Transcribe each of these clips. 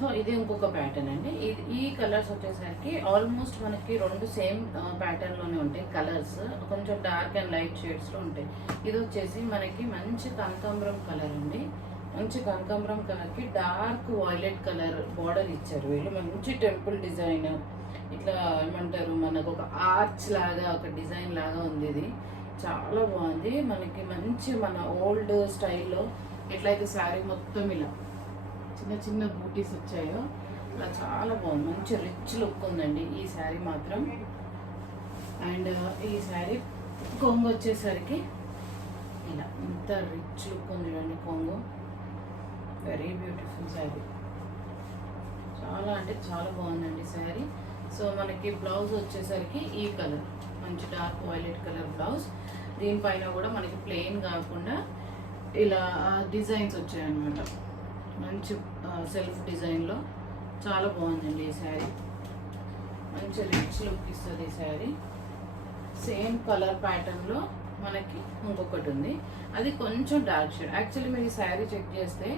So ఇది ఇంకొక pattern అండి. ఈ కలర్స్ వచ్చేసరికి ఆల్మోస్ట్ మనకి రెండు సేమ్ ప్యాటర్న్లోనే ఉంటాయి. కలర్స్ కొంచెం డార్క్ అండ్ లైట్ షేడ్స్లో ఉంటాయి. ఇది వచ్చేసి మనకి మంచి కనకాంబరం కలర్ అండి. మంచి కనకాంబరం కలర్కి డార్క్ వాయిలెట్ కలర్ బార్డర్ ఇచ్చారు వీళ్ళు. మంచి టెంపుల్ డిజైన్, ఇట్లా ఏమంటారు, మనకు ఒక ఆర్చ్ లాగా ఒక డిజైన్ లాగా ఉంది. ఇది చాలా బాగుంది. మనకి మంచి మన ఓల్డ్ స్టైల్లో ఎట్లయితే శారీ మొత్తం ఇలా చిన్న చిన్న బూటీస్ వచ్చాయో అలా చాలా బాగుంది. మంచి రిచ్ లుక్ ఉందండి ఈ శారీ మాత్రం. అండ్ ఈ శారీ కొంగు వచ్చేసరికి ఇలా ఇంత రిచ్ లుక్ ఉంది చూడండి. కొంగు వెరీ బ్యూటిఫుల్ శారీ, చాలా అంటే చాలా బాగుందండి శారీ. సో మనకి బ్లౌజ్ వచ్చేసరికి ఈ కలర్ మంచి డార్క్ వైలెట్ కలర్ బ్లౌజ్. దీనిపైన కూడా మనకి ప్లెయిన్ కాకుండా ఇలా డిజైన్స్ వచ్చాయన్నమాట. మంచి సెల్ఫ్ డిజైన్లో చాలా బాగుందండి ఈ శారీ. మంచి రిచ్ లుక్ ఇస్తుంది ఈ శారీ. సేమ్ కలర్ ప్యాటర్న్లో మనకి ఇంకొకటి ఉంది, అది కొంచెం డార్క్ షేడ్. యాక్చువల్లీ మీరు ఈ శారీ చెక్ చేస్తే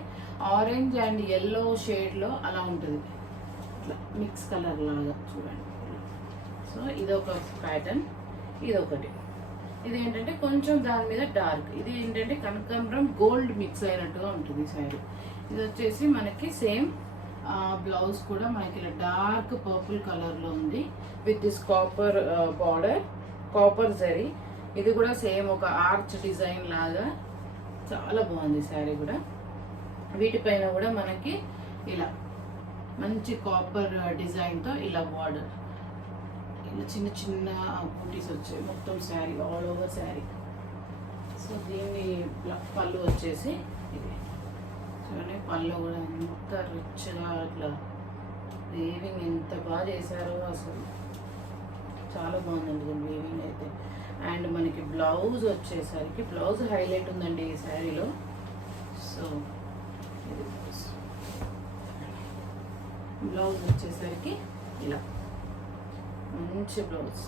ఆరెంజ్ అండ్ ఎల్లో షేడ్లో అలా ఉంటుంది, ఇట్లా మిక్స్ కలర్ లాగా చూడండి. సో ఇదొక ప్యాటర్న్, ఇదొకటి. ఇది ఏంటంటే కొంచెం దాని మీద డార్క్, ఇది ఏంటంటే కనకాంబరం గోల్డ్ మిక్స్ అయినట్టుగా ఉంటుంది శారీ. ఇది వచ్చేసి మనకి సేమ్ బ్లౌజ్ కూడా మనకి ఇలా డార్క్ పర్పుల్ కలర్లో ఉంది with this copper border, copper zari. ఇది కూడా సేమ్ ఒక ఆర్చ్ డిజైన్ లాగా చాలా బాగుంది శారీ కూడా. వీటిపైన కూడా మనకి ఇలా మంచి కాపర్ డిజైన్తో ఇలా బార్డర్, ఇలా చిన్న చిన్న బూటీస్ వచ్చాయి మొత్తం sari, all over sari. So దీన్ని పళ్ళు వచ్చేసి ఇది చూడండి. పళ్ళు కూడా ఎంత రిచ్గా అట్లా వీవింగ్ ఎంత బాగా చేశారో అసలు, చాలా బాగుందండి దీని వీవింగ్ అయితే. అండ్ మనకి బ్లౌజ్ వచ్చేసరికి బ్లౌజ్ హైలైట్ ఉందండి ఈ శారీలో. సో ఇది బ్లౌజ్ వచ్చేసరికి ఇలా మంచి బ్లౌజ్,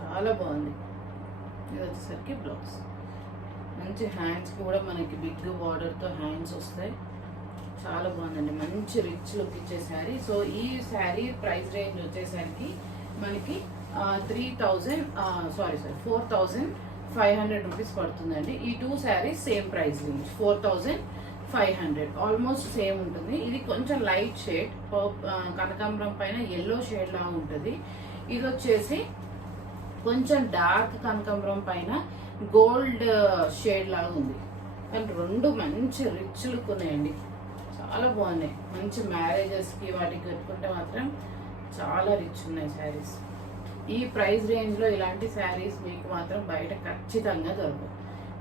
చాలా బాగుంది. ఇది వచ్చేసరికి బ్లౌజ్ మంచి హ్యాండ్స్ కూడా మనకి బిగ్ బార్డర్తో హ్యాండ్స్ వస్తాయి, చాలా బాగుందండి. మంచి రిచ్ లుక్ ఇచ్చే శారీ. సో ఈ శారీ ప్రైస్ రేంజ్ వచ్చేసరికి మనకి 4,500 రూపీస్ పడుతుందండి. ఈ two saris same price range 4,500, almost same ఉంటుంది. ఇది కొంచెం లైట్ షేడ్, కనకాంబరం పైన ఎల్లో షేడ్ లాగా ఉంటుంది. ఇది వచ్చేసి కొంచెం డార్క్ కనకాంబరం పైన గోల్డ్ షేడ్ లాగా ఉంది. కానీ రెండు మంచి రిచ్ లుక్ ఉన్నాయండి, చాలా బాగున్నాయి. మంచి మ్యారేజెస్కి వాటికి కట్టుకుంటే మాత్రం చాలా రిచ్ ఉన్నాయి శారీస్. ఈ ప్రైస్ రేంజ్లో ఇలాంటి శారీస్ మీకు మాత్రం బయట ఖచ్చితంగా దొరకవు.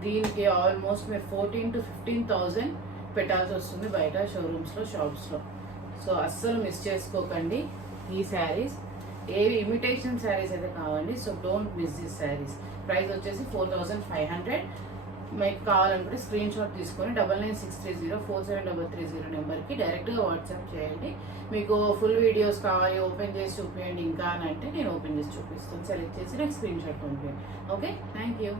దీనికి ఆల్మోస్ట్ మీరు 14,000 to 15,000 పెట్టాల్సి వస్తుంది బయట షోరూమ్స్లో, షాప్స్లో. సో అస్సలు మిస్ చేసుకోకండి ఈ శారీస్. ఏవి ఇమిటేషన్ శారీస్ అయితే కావండి. So don't miss this saris. Price వచ్చేసి 4,500. మీకు కావాలనుకుంటే స్క్రీన్ షాట్ తీసుకొని 9963047330 నెంబర్కి డైరెక్ట్గా వాట్సాప్ చేయండి. మీకు ఫుల్ వీడియోస్ కావాలి, ఓపెన్ చేసి చూపించండి ఇంకా అని అంటే నేను ఓపెన్ చేసి చూపిస్తాను. సెలెక్ట్ చేసి నాకు స్క్రీన్ షాట్ పంపించండి. Okay, thank you.